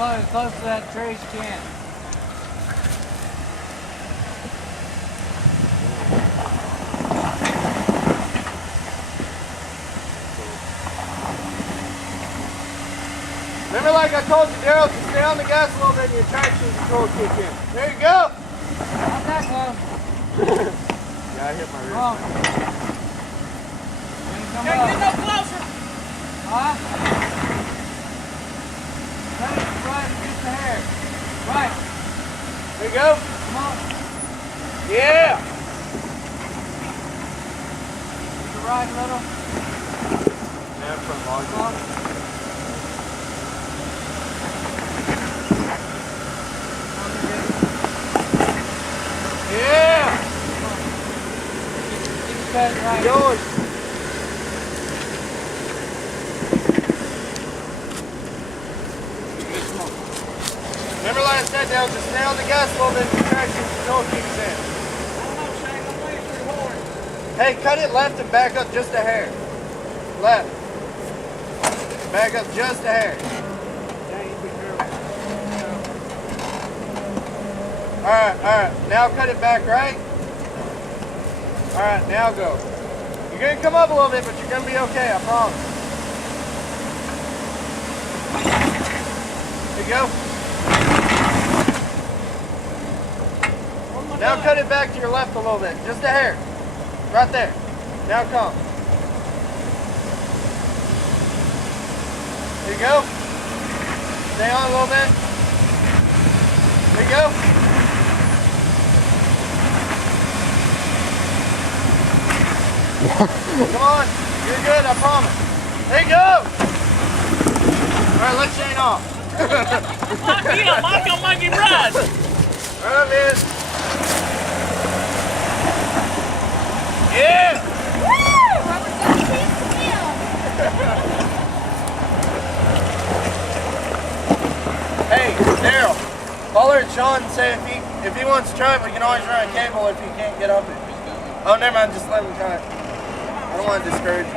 as close to that tree as you can. Remember, like I told you, Daryl, just stay on the gas a little bit and your traction control kick in. There you go. Not that close. Yeah, I hit my Come on. wrist. Come Can't up. get no closer. Huh? Cut it right, just the hair. Right. There you go. Come on. Yeah. To the right a little. Yeah, from large. Come on. Yeah. Keep cutting right. Going. Remember, like I said, Dale, just stay on the gas a little bit and your traction control kicks in. I don't know, Shane. I'm waiting for the horn. Hey, cut it left and back up just a hair. Left. Back up just a hair. Alright. Now cut it back right. Alright, now go. You're going to come up a little bit, but you're going to be okay, I promise. There you go. Now cut it back to your left a little bit. Just a hair. Right there. Now come. There you go. Stay on a little bit. There you go. Come on. You're good, I promise. There you go. Alright, let Shane off. Lock him. I'm gonna make him run. Alright, man. Yeah. Woo! Rubber duck cheese to meal. Hey, Daryl. Holler at Sean and say if he wants to try it, we can always run a cable if he can't get up it. Oh, never mind. Just let him try it. I don't want to discourage you.